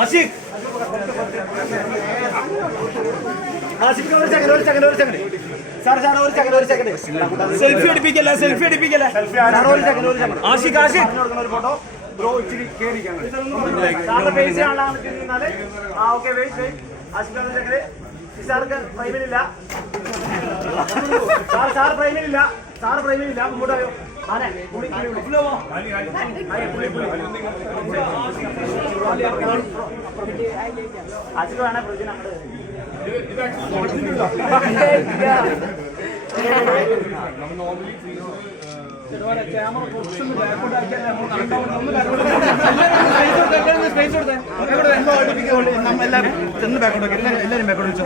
ആഷിഖ് ആഷിഖ് ഒരു second sir ഒരു second selfie അടിപ്പിക്കല്ലേ Ashiq ഒരു ഫോട്ടോ ബ്രോ ഇച്ചിരി കേറിക്കാൻ സാറിന്റെ ഫേസ് കാണാൻ പറ്റുന്നാല് ഓക്കെ വെയിറ്റ് ആഷിഖ് ഒരു സെക്കൻഡ് സാർക്ക് പ്രൈമിലില്ല സാർ പ്രൈമിലില്ല മുമ്പോട്ട് പോയോ ആഷിഖ് വേണേ ഫ്രിഡ്ജിന് ക്യാമറ കുറച്ചൊന്ന് ബാക്കോട്ട് എല്ലാവരും ബാക്കോട്ട് എല്ലാവരും ബാക്കോട്ട്